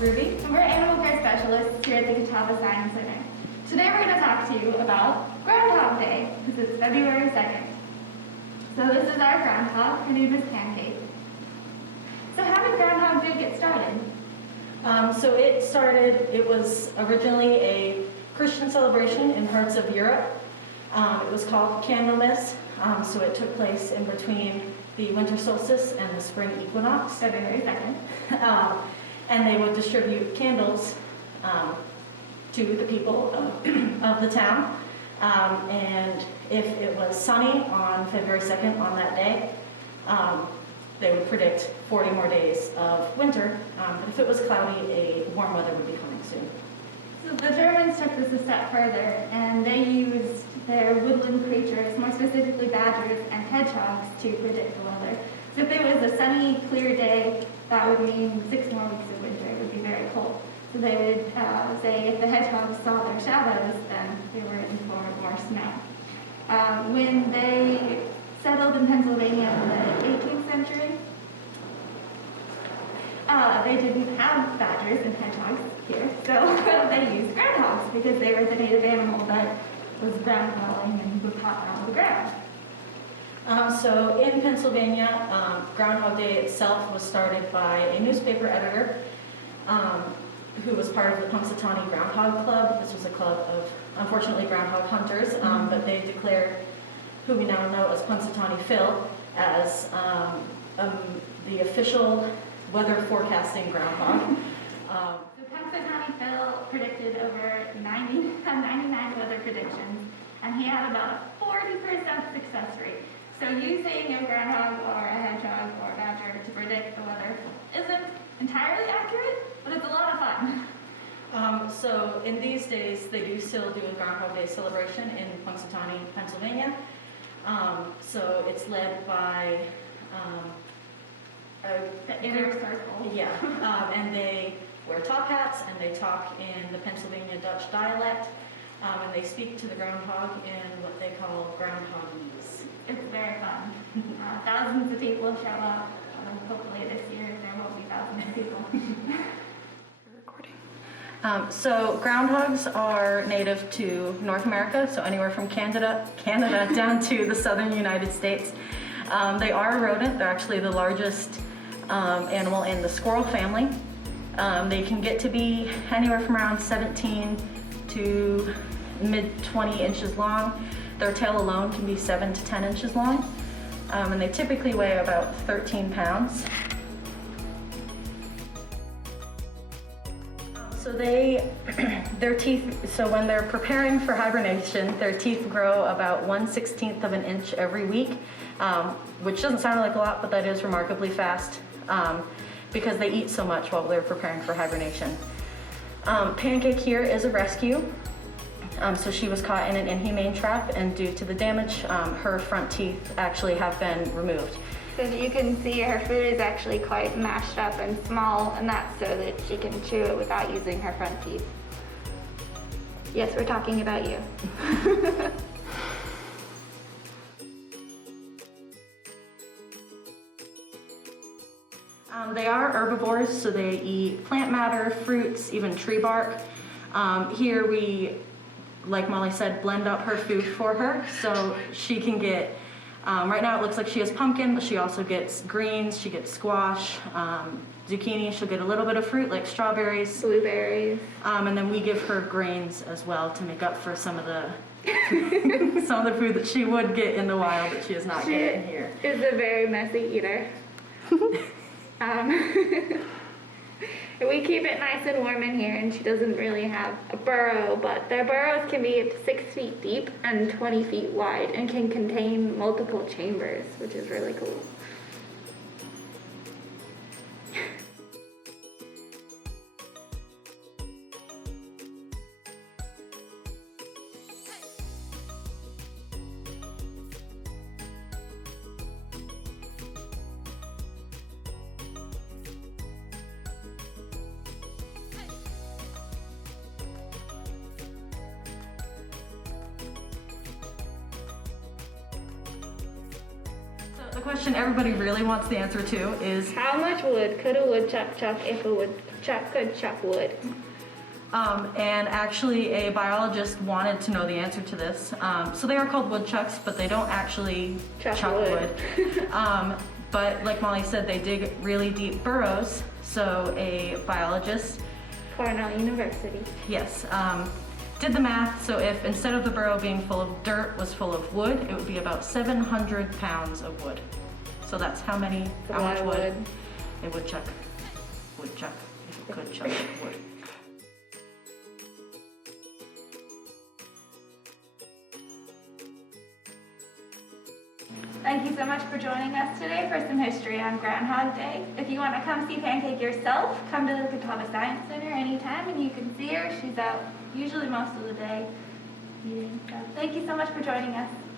Ruby. And we're animal care specialists here at the Catawba Science Center. Today we're going to talk to you about Groundhog Day, because it's February 2nd. So this is our groundhog. Her name is Pancake. So how did Groundhog Day get started? It was originally a Christian celebration in parts of Europe. It was called Candlemas, so it took place in between the winter solstice and the spring equinox. February 2nd. And they would distribute candles to the people of the town. And if it was sunny on February 2nd on that day, they would predict 40 more days of winter. But if it was cloudy, a warm weather would be coming soon. So the Germans took this a step further, and they used their woodland creatures, more specifically badgers and hedgehogs, to predict the weather. So if it was a sunny, clear day, that would mean 6 more weeks of winter. It would be very cold. So they would say if the hedgehogs saw their shadows, then they were in for more snow. When they settled in Pennsylvania in the 18th century, they didn't have badgers and hedgehogs here, so they used groundhogs because they were the native animal that was ground dwelling and would pop out of the ground. So in Pennsylvania, Groundhog Day itself was started by a newspaper editor who was part of the Punxsutawney Groundhog Club. This was a club of, unfortunately, groundhog hunters, but they declared who we now know as Punxsutawney Phil as the official weather forecasting groundhog. So Pancake Phil predicted over 99 weather predictions, and he had about a 40% success rate. So using a groundhog or a hedgehog or a badger to predict the weather isn't entirely accurate, but it's a lot of fun. So in these days, they do still do a Groundhog Day celebration in Punxsutawney, Pennsylvania. So it's led by The inner circle. Yeah, and they wear top hats and they talk in the Pennsylvania Dutch dialect, and they speak to the groundhog in what they call groundhogese. It's very fun. Thousands of people show up. Hopefully this year there won't be thousands of people. So groundhogs are native to North America, so anywhere from Canada down to the southern United States. They are a rodent. They're actually the largest animal in the squirrel family. They can get to be anywhere from around 17 to mid 20 inches long. Their tail alone can be 7 to 10 inches long, and they typically weigh about 13 pounds. So their teeth, so when they're preparing for hibernation, their teeth grow about 1/16 of an inch every week, which doesn't sound like a lot, but that is remarkably fast because they eat so much while they're preparing for hibernation. Pancake here is a rescue. So she was caught in an inhumane trap, and due to the damage, her front teeth actually have been removed. So you can see her food is actually quite mashed up and small, and that's so that she can chew it without using her front teeth. Yes, we're talking about you. They are herbivores, so they eat plant matter, fruits, even tree bark. Here we, like Molly said, blend up her food for her, so she can get, right now it looks like she has pumpkin, but she also gets greens, she gets squash, zucchini, she'll get a little bit of fruit like strawberries. Blueberries. And then we give her grains as well to make up for some of the some of the food that she would get in the wild that she is not getting here. She is a very messy eater. We keep it nice and warm in here, and she doesn't really have a burrow, but their burrows can be up to 6 feet deep and 20 feet wide and can contain multiple chambers, which is really cool. The question everybody really wants the answer to is, How much wood could a woodchuck chuck if a woodchuck could chop wood. And actually a biologist wanted to know the answer to this. So they are called woodchucks, but they don't actually Chop wood. But like Molly said, they dig really deep burrows. So a biologist, Cornell University. yes, did the math. So if instead of the burrow being full of dirt was full of wood, it would be about 700 pounds of wood. So that's how much wood a woodchuck if it could chuck wood. Thank you so much for joining us today for some history on Groundhog Day. If you want to come see Pancake yourself, come to the Catawba Science Center anytime and you can see her. She's out usually most of the day eating. So thank you so much for joining us.